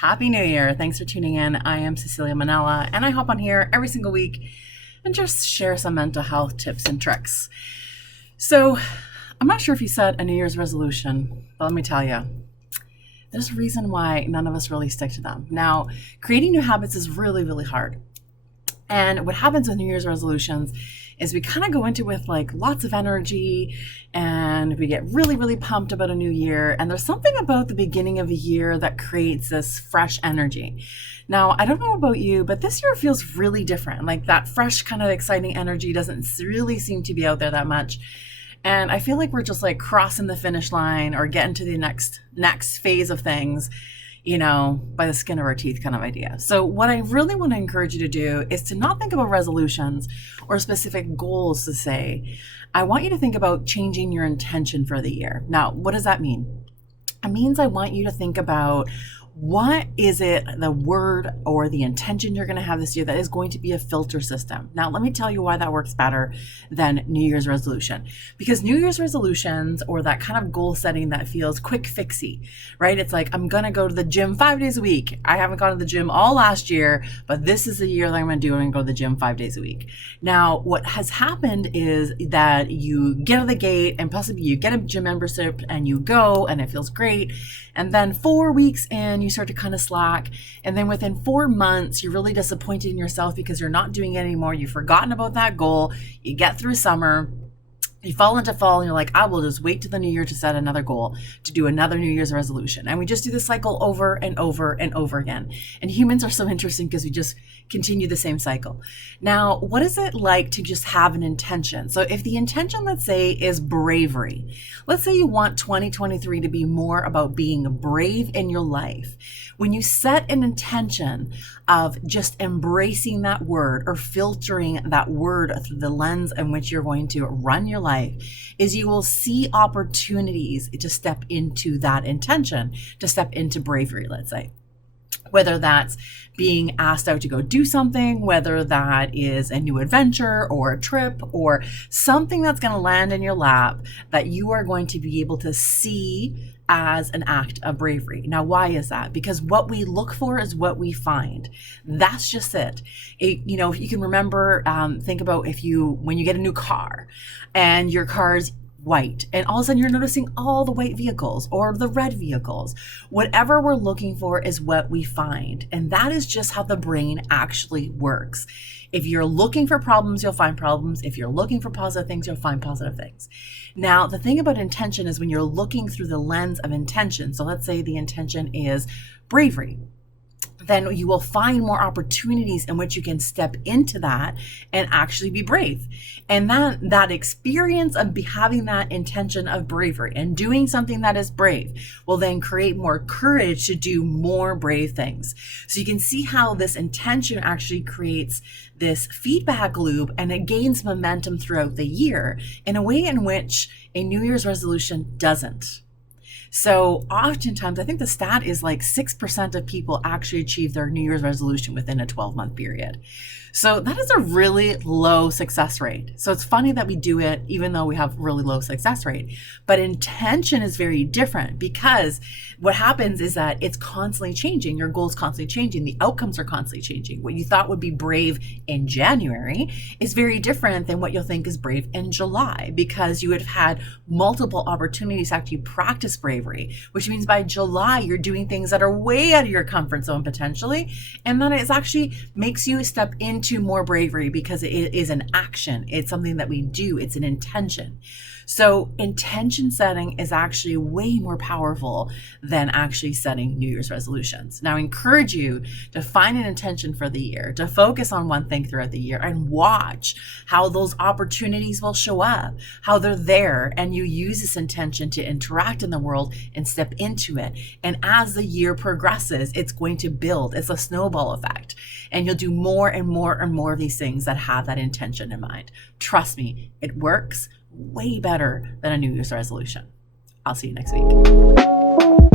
Happy New Year. Thanks for tuning in. I am Cecilia Manella, and I hop on here every single week and just share some mental health tips and tricks. So, I'm not sure if you set a New Year's resolution, but let me tell you, there's a reason why none of us really stick to them. Now, creating new habits is really, really hard. And what happens with New Year's resolutions is we kind of go into with like lots of energy and we get really, really pumped about a new year. And there's something about the beginning of a year that creates this fresh energy. Now, I don't know about you, but this year feels really different. Like that fresh kind of exciting energy doesn't really seem to be out there that much. And I feel like we're just like crossing the finish line or getting to the next phase of things, by the skin of our teeth kind of idea. So what I really want to encourage you to do is to not think about resolutions or specific goals to say. I want you to think about changing your intention for the year. Now, what does that mean? It means I want you to think about what is it, the word or the intention you're going to have this year that is going to be a filter system. Now, let me tell you why that works better than New Year's resolution. Because New Year's resolutions or that kind of goal setting that feels quick fixy, right? It's like, I'm going to go to the gym 5 days a week. I haven't gone to the gym all last year, but this is the year that I'm going to do it and go to the gym 5 days a week. Now, what has happened is that you get out of the gate and possibly you get a gym membership and you go and it feels great. And then 4 weeks in, you start to kind of slack. And then within 4 months, you're really disappointed in yourself because you're not doing it anymore. You've forgotten about that goal. You get through summer. You fall into fall and you're like, I will just wait to the new year to set another goal, to do another New Year's resolution. And we just do this cycle over and over and over again. And humans are so interesting because we just continue the same cycle. Now, what is it like to just have an intention? So if the intention, let's say, is bravery, let's say you want 2023 to be more about being brave in your life. When you set an intention of just embracing that word or filtering that word through the lens in which you're going to run your life, is you will see opportunities to step into that intention, to step into bravery, let's say. Whether that's being asked out to go do something, whether that is a new adventure or a trip or something that's going to land in your lap that you are going to be able to see as an act of bravery. Now, why is that? Because what we look for is what we find. That's just it. If you can remember, think about when you get a new car and your car's white and all of a sudden you're noticing all the white vehicles or the red vehicles. Whatever we're looking for is what we find. And that is just how the brain actually works. If you're looking for problems, you'll find problems. If you're looking for positive things, you'll find positive things. Now, the thing about intention is when you're looking through the lens of intention, so let's say the intention is bravery, then you will find more opportunities in which you can step into that and actually be brave. And that experience of having that intention of bravery and doing something that is brave will then create more courage to do more brave things. So you can see how this intention actually creates this feedback loop and it gains momentum throughout the year in a way in which a New Year's resolution doesn't. So oftentimes, I think the stat is like 6% of people actually achieve their New Year's resolution within a 12-month period. So that is a really low success rate. So it's funny that we do it even though we have really low success rate. But intention is very different because what happens is that it's constantly changing. Your goals constantly changing. The outcomes are constantly changing. What you thought would be brave in January is very different than what you'll think is brave in July because you would have had multiple opportunities to actually practice bravery, which means by July, you're doing things that are way out of your comfort zone potentially. And then it actually makes you step into more bravery because it is an action. It's something that we do. It's an intention. So intention setting is actually way more powerful than actually setting New Year's resolutions. Now, I encourage you to find an intention for the year, to focus on one thing throughout the year and watch how those opportunities will show up, how they're there, and you use this intention to interact in the world and step into it. And as the year progresses, it's going to build. It's a snowball effect. And you'll do more and more and more of these things that have that intention in mind. Trust me, it works way better than a New Year's resolution. I'll see you next week.